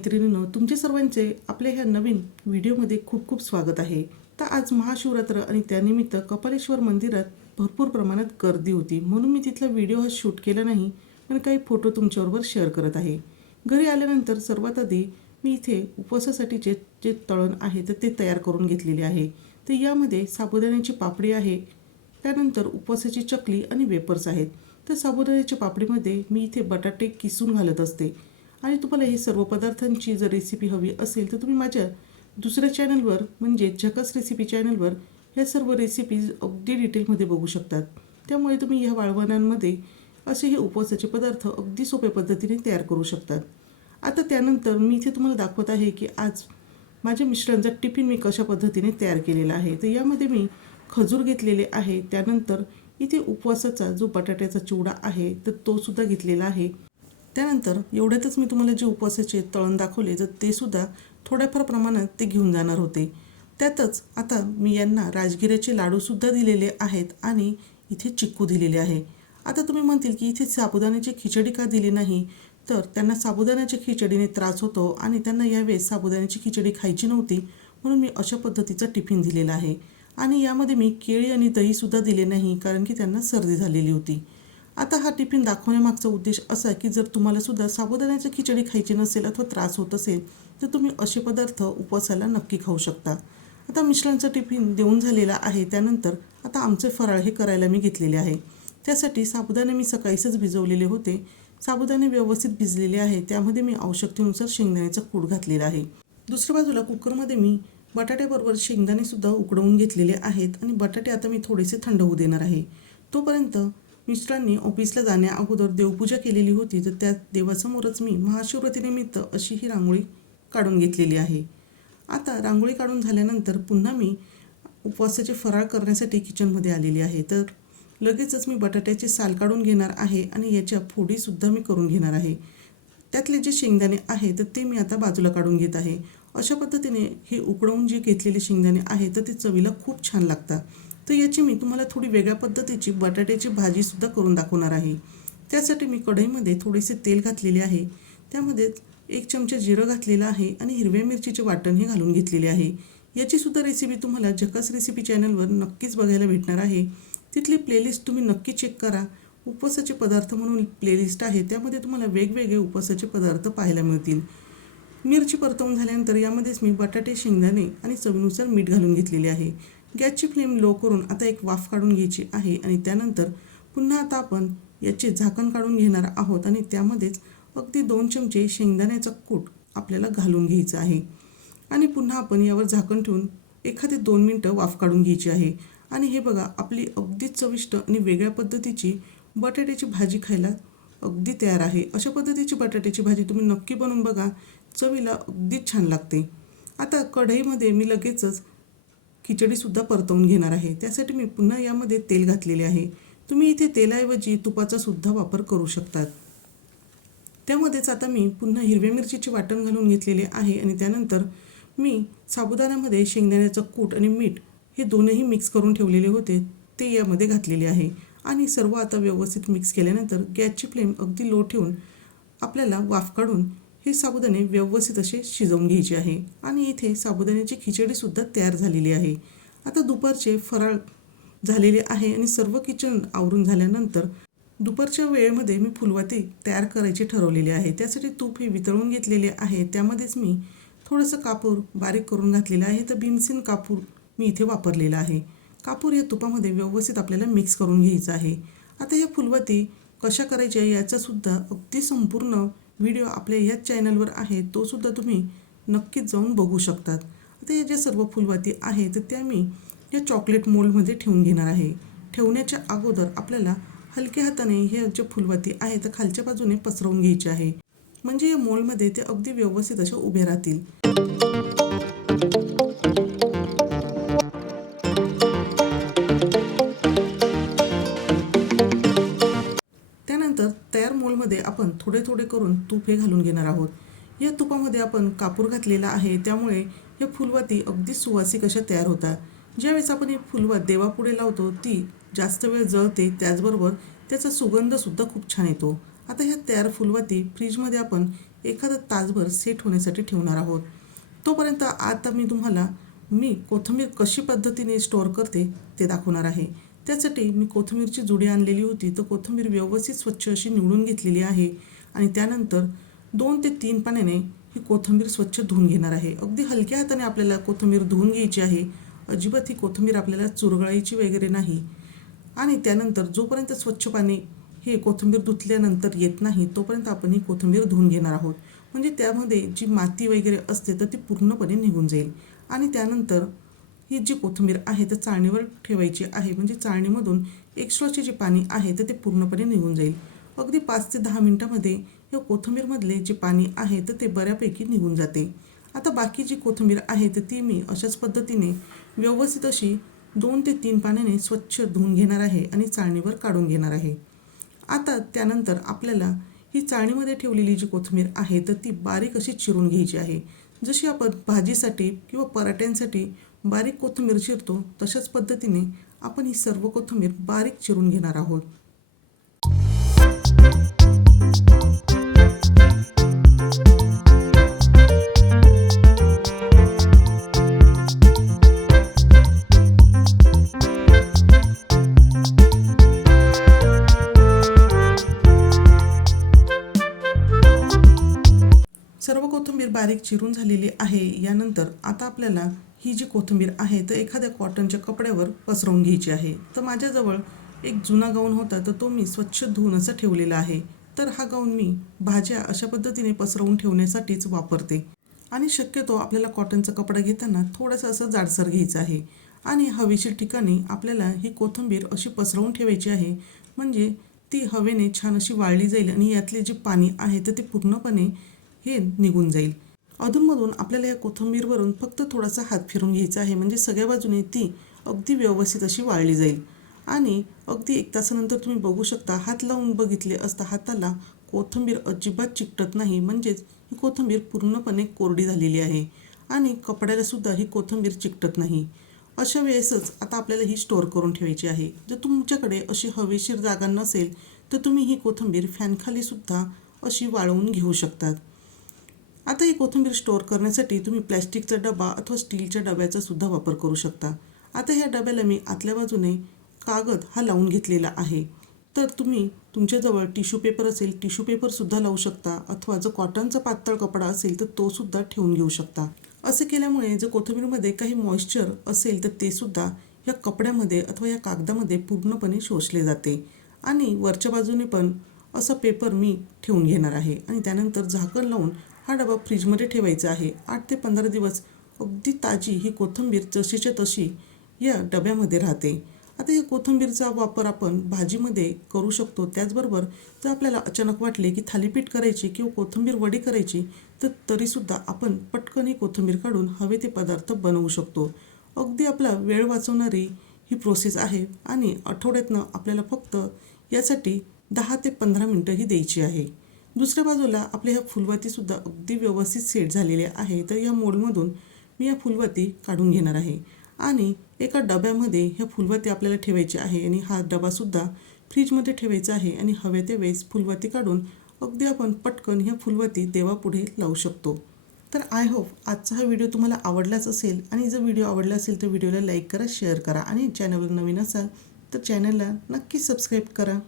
मैत्रिणींनो तुमचे सर्वांचे आपल्या ह्या नवीन व्हिडिओमध्ये खूप खूप स्वागत आहे. तर आज महाशिवरात्र आणि त्यानिमित्त कपालेश्वर मंदिरात भरपूर प्रमाणात गर्दी होती. म्हणून मी तिथला व्हिडिओ हा शूट केला नाही पण काही फोटो तुमच्याबरोबर शेअर करत आहे. घरी आल्यानंतर सर्वात आधी मी इथे उपवासासाठीचे जे तळण आहे तर ते तयार करून घेतलेले आहे. तर यामध्ये साबुदाण्याची पापडी आहे त्यानंतर उपवासाची चकली आणि वेपर्स आहेत. तर साबुदाण्याच्या पापडीमध्ये मी इथे बटाटे किसून घालत असते. आणि तुम्हाला हे सर्व पदार्थांची जर रेसिपी हवी असेल तर तुम्ही माझ्या दुसऱ्या चॅनलवर म्हणजे झकस रेसिपी चॅनलवर ह्या सर्व रेसिपीज अगदी डिटेलमध्ये बघू शकतात. त्यामुळे तुम्ही ह्या वाळवणांमध्ये असे हे उपवासाचे पदार्थ अगदी सोप्या पद्धतीने तयार करू शकतात. आता त्यानंतर मी इथे तुम्हाला दाखवत आहे की आज माझ्या मिस्टरांचा टिफिन मी कशा पद्धतीने तयार केलेला आहे. तर यामध्ये मी खजूर घेतलेले आहे. त्यानंतर इथे उपवासाचा जो बटाट्याचा चिवडा आहे तर तो सुद्धा घेतलेला आहे. त्यानंतर एवढ्यातच मी तुम्हाला जे उपवासाचे तळण दाखवले तर ते सुद्धा थोड्याफार प्रमाणात ते घेऊन जाणार होते. त्यातच आता मी यांना राजगिऱ्याचे लाडूसुद्धा दिलेले आहेत आणि इथे चिक्कू दिलेले आहे. आता तुम्ही म्हणतील की इथे साबुदाण्याची खिचडी का दिली नाही? तर त्यांना साबुदाण्याच्या खिचडीने त्रास होतो आणि त्यांना यावेळेस साबुदाण्याची खिचडी खायची नव्हती म्हणून मी अशा पद्धतीचा टिफिन दिलेला आहे. आणि यामध्ये मी केळी आणि दहीसुद्धा दिले नाही कारण की त्यांना सर्दी झालेली होती. आता हा टिफिन दाखवण्यामागचा उद्देश असा आहे की जर तुम्हाला सुद्धा साबुदाण्याची खिचडी खायची नसेल अथवा त्रास होत असेल तर तुम्ही असे पदार्थ उपवासाला नक्की खाऊ शकता. आता मिश्रांचा टिफिन देऊन झालेला आहे त्यानंतर आता आमचे फराळ हे करायला मी घेतलेले आहे. त्यासाठी साबुदाणे मी सकाळीच भिजवलेले होते. साबुदाणे व्यवस्थित भिजलेले आहे त्यामध्ये मी आवश्यकतेनुसार शेंगदाण्याचा कूड घातलेला आहे. दुसऱ्या बाजूला कुकरमध्ये मी बटाट्याबरोबर शेंगदाणेसुद्धा उकडवून घेतलेले आहेत आणि बटाटे आता मी थोडेसे थंड होऊ देणार आहे. तोपर्यंत मिस्टरांनी ऑफिसला जाण्या अगोदर देवपूजा केलेली होती तर त्या देवासमोरच मी महाशिवरात्रीनिमित्त अशी ही रांगोळी काढून घेतलेली आहे. आता रांगोळी काढून झाल्यानंतर पुन्हा मी उपवासाचे फराळ करण्यासाठी किचनमध्ये आलेली आहे. तर लगेचच मी बटाट्याचे साल काढून घेणार आहे आणि याच्या फोडीसुद्धा मी करून घेणार आहे. त्यातले जे शेंगदाणे आहे तर ते मी आता बाजूला काढून घेत आहे. अशा पद्धतीने हे उकडवून जे घेतलेले शेंगदाणे आहे तर ते चवीला खूप छान लागतात. तर याची मी तुम्हाला थोडी वेगळ्या पद्धतीची बटाट्याची भाजीसुद्धा करून दाखवणार आहे. त्यासाठी मी कढईमध्ये थोडेसे तेल घातलेले आहे. त्यामध्ये एक चमचा जिरं घातलेलं आहे आणि हिरव्या मिरचीचे वाटण हे घालून घेतलेले आहे. याचीसुद्धा रेसिपी तुम्हाला झकास रेसिपी चॅनलवर नक्कीच बघायला भेटणार आहे. तिथली प्लेलिस्ट तुम्ही नक्की चेक करा. उपवासाचे पदार्थ म्हणून प्लेलिस्ट आहे. त्यामध्ये तुम्हाला वेगवेगळे उपवासाचे पदार्थ पाहायला मिळतील. मिरची परतवून झाल्यानंतर यामध्येच मी बटाटे शेंगदाणे आणि चवीनुसार मीठ घालून घेतलेले आहे. गॅसची फ्लेम लो करून आता एक वाफ काढून घ्यायची आहे आणि त्यानंतर पुन्हा आता आपण याचे झाकण काढून घेणार आहोत आणि त्यामध्येच अगदी दोन चमचे शेंगदाण्याचा कूट आपल्याला घालून घ्यायचं आहे. आणि पुन्हा आपण यावर झाकण ठेवून एखादे दोन मिनटं वाफ काढून घ्यायची आहे. आणि हे बघा आपली अगदी चविष्ट आणि वेगळ्या पद्धतीची बटाट्याची भाजी खायला अगदी तयार आहे. अशा पद्धतीची बटाट्याची भाजी तुम्ही नक्की बनवून बघा. चवीला अगदीच छान लागते. आता कढईमध्ये मी लगेचच खिचडीसुद्धा परतवून घेणार आहे. त्यासाठी मी पुन्हा यामध्ये तेल घातलेले आहे. तुम्ही इथे तेलाऐवजी तुपाचा सुद्धा वापर करू शकतात. त्यामध्येच आता मी पुन्हा हिरव्या मिरचीचे वाटण घालून घेतलेले आहे आणि त्यानंतर मी साबुदाण्यामध्ये शेंगदाण्याचं कूट आणि मीठ हे दोनही मिक्स करून ठेवलेले होते ते यामध्ये घातलेले आहे. आणि सर्व आता व्यवस्थित मिक्स केल्यानंतर गॅसची फ्लेम अगदी लो ठेवून आपल्याला वाफ काढून हे साबुदाणे व्यवस्थित असे शिजवून घ्यायचे आहे. आणि इथे साबुदाण्याची खिचडीसुद्धा तयार झालेली आहे. आता दुपारचे फराळ झालेले आहे आणि सर्व किचन आवरून झाल्यानंतर दुपारच्या वेळेमध्ये मी फुलवाती तयार करायचे ठरवलेले आहे. त्यासाठी तूप हे वितळून घेतलेले आहे. त्यामध्येच मी थोडंसं कापूर बारीक करून घातलेलं आहे. तर भीमसेन कापूर मी इथे वापरलेला आहे. कापूर या तुपामध्ये व्यवस्थित आपल्याला मिक्स करून घ्यायचं आहे. आता या फुलवाती कशा करायच्या याचासुद्धा अगदी संपूर्ण व्हिडिओ आपल्या याच चॅनलवर आहे तो सुद्धा तुम्ही नक्कीच जाऊन बघू शकतात. आता या ज्या सर्व फुलवाती आहे तर त्या मी या चॉकलेट मोलमध्ये ठेवून घेणार आहे. ठेवण्याच्या अगोदर आपल्याला हलक्या हाताने हे जे फुलवाती आहे तर खालच्या बाजूने पसरवून घ्यायचे आहे. म्हणजे या मोलमध्ये ते अगदी व्यवस्थित अशा उभे राहतील. थोडे थोडे करून तूप हे घालून घेणार आहोत. या तुपामध्ये आपण कापूर घातलेला आहे त्यामुळे या फुलवाती अगदी सुवासिक अशा तयार होतात. ज्यावेळेस आपण ही फुलवात देवापुढे लावतो ती जास्त वेळ जळते त्याचबरोबर त्याचा सुगंधसुद्धा खूप छान येतो. आता ह्या तयार फुलवाती फ्रीजमध्ये आपण एखादा तासभर सेट होण्यासाठी ठेवणार आहोत. तोपर्यंत आता मी तुम्हाला मी कोथिंबीर कशी पद्धतीने स्टोअर करते ते दाखवणार आहे. त्यासाठी मी कोथिंबीरची जुडी आणलेली होती. तर कोथिंबीर व्यवस्थित स्वच्छ अशी निवडून घेतलेली आहे. आणि त्यानंतर दोन ते तीन पाण्याने ही कोथिंबीर स्वच्छ धुवून घेणार आहे. अगदी हलक्या हाताने आपल्याला कोथिंबीर धुवून घ्यायची आहे. अजिबात ही कोथिंबीर आपल्याला चुरगळायची वगैरे नाही. आणि त्यानंतर जोपर्यंत स्वच्छ पाणी हे कोथिंबीर धुतल्यानंतर येत नाही तोपर्यंत आपण ही कोथिंबीर धुवून घेणार आहोत. म्हणजे त्यामध्ये जी माती वगैरे असते तर ती पूर्णपणे निघून जाईल. आणि त्यानंतर ही जी कोथिंबीर आहे तर चाळणीवर ठेवायची आहे. म्हणजे चाळणीमधून एक्स्ट्राचे जे पाणी आहे तर ते पूर्णपणे निघून जाईल. अगदी पाच ते दहा मिनटामध्ये हे कोथिंबीरमधले जे पाणी आहे तर ते बऱ्यापैकी निघून जाते. आता बाकी जी कोथिंबीर आहे तर ती मी अशाच पद्धतीने व्यवस्थित अशी दोन ते तीन पाण्याने स्वच्छ धुवून घेणार आहे आणि चाळणीवर काढून घेणार आहे. आता त्यानंतर आपल्याला ही चाळणीमध्ये ठेवलेली जी कोथिंबीर आहे तर ती बारीक अशी चिरून घ्यायची आहे. जशी आपण भाजीसाठी किंवा पराठ्यांसाठी बारीक कोथिंबीर चिरतो तशाच पद्धतीने आपण ही सर्व कोथिंबीर बारीक चिरून घेणार आहोत. सर्व कोथिंबीर बारीक चिरून झालेली आहे. यानंतर आता आपल्याला ही जी कोथिंबीर आहे तर एखाद्या कॉटनच्या कपड्यावर पसरवून घ्यायची आहे. तर माझ्याजवळ एक जुना गाऊन होता तर तो मी स्वच्छ धुवून असं ठेवलेला आहे. तर हा गाऊन मी भाज्या अशा पद्धतीने पसरवून ठेवण्यासाठीच वापरते. आणि शक्यतो आपल्याला कॉटनचा कपडा घेताना थोडंसं असं जाडसर घ्यायचं आहे. आणि हवेशीर ठिकाणी आपल्याला ही कोथिंबीर अशी पसरवून ठेवायची आहे म्हणजे ती हवेने छान अशी वाळली जाईल आणि यातले जे पाणी आहे तर ते पूर्णपणे हे निघून जाईल. अधूनमधून आपल्याला या कोथिंबीरवरून फक्त थोडासा हात फिरून घ्यायचा आहे. म्हणजे सगळ्या बाजूने ती अगदी व्यवस्थित अशी वाळली जाईल. आणि अगदी एक तासानंतर तुम्ही बघू शकता हात लावून बघितले असता हाताला कोथिंबीर अजिबात चिकटत नाही. म्हणजेच ही कोथिंबीर पूर्णपणे कोरडी झालेली आहे. आणि कपड्यालासुद्धा ही कोथिंबीर चिकटत नाही. अशा वेळेसच आता आपल्याला ही स्टोअर करून ठेवायची आहे. जर तुमच्याकडे अशी हवेशीर जागा नसेल तर तुम्ही ही कोथिंबीर फॅनखालीसुद्धा अशी वाळवून घेऊ शकतात. आता ही कोथिंबीर स्टोअर करण्यासाठी तुम्ही प्लॅस्टिकचा डबा अथवा स्टीलच्या डब्याचा सुद्धा वापर करू शकता. आता ह्या डब्याला मी आतल्या बाजूने कागद हा लावून घेतलेला आहे. तर तुम्ही तुमच्याजवळ टिश्यू पेपर असेल टिश्यू पेपरसुद्धा लावू शकता अथवा जर कॉटनचा पातळ कपडा असेल तर तो सुद्धा ठेवून घेऊ शकता. असे केल्यामुळे जर कोथिंबीरमध्ये काही मॉइश्चर असेल तर ते सुद्धा या कपड्यामध्ये अथवा या कागदामध्ये पूर्णपणे शोषले जाते. आणि वरच्या बाजूने पण असं पेपर मी ठेवून घेणार आहे. आणि त्यानंतर झाकण लावून हा डबा फ्रीजमध्ये ठेवायचा आहे. आठ ते पंधरा दिवस. अगदी ताजी ही कोथिंबीर जशीच्या तशी या डब्यामध्ये राहते. आता या कोथिंबीरचा वापर आपण भाजीमध्ये करू शकतो. त्याचबरोबर जर आपल्याला अचानक वाटले की थालीपीठ करायची किंवा कोथिंबीर वडी करायची तर तरीसुद्धा आपण पटकन ही कोथिंबीर काढून हवे ते पदार्थ बनवू शकतो. अगदी आपला वेळ वाचवणारी ही प्रोसेस आहे आणि आठवड्यातनं आपल्याला फक्त यासाठी दहा ते पंधरा मिनटं ही द्यायची आहे. दुसऱ्या बाजूला आपल्या ह्या फुलवातीसुद्धा अगदी व्यवस्थित सेट झालेल्या आहे. तर या मोडमधून मी या फुलवाती काढून घेणार आहे. आणि एका डब्यामध्ये ह्या फुलवाती आपल्याला ठेवायची आहे आणि हा डबासुद्धा फ्रीजमध्ये ठेवायचा आहे आणि हव्या त्या वेळेस फुलवाती काढून अगदी आपण पटकन ह्या फुलवाती देवापुढे लावू शकतो. तर आय होप आजचा हा व्हिडिओ तुम्हाला आवडलाच असेल आणि जर व्हिडिओ आवडला असेल तर व्हिडिओला लाईक करा शेअर करा आणि चॅनलवर नवीन असाल तर चॅनलला नक्की सबस्क्राईब करा.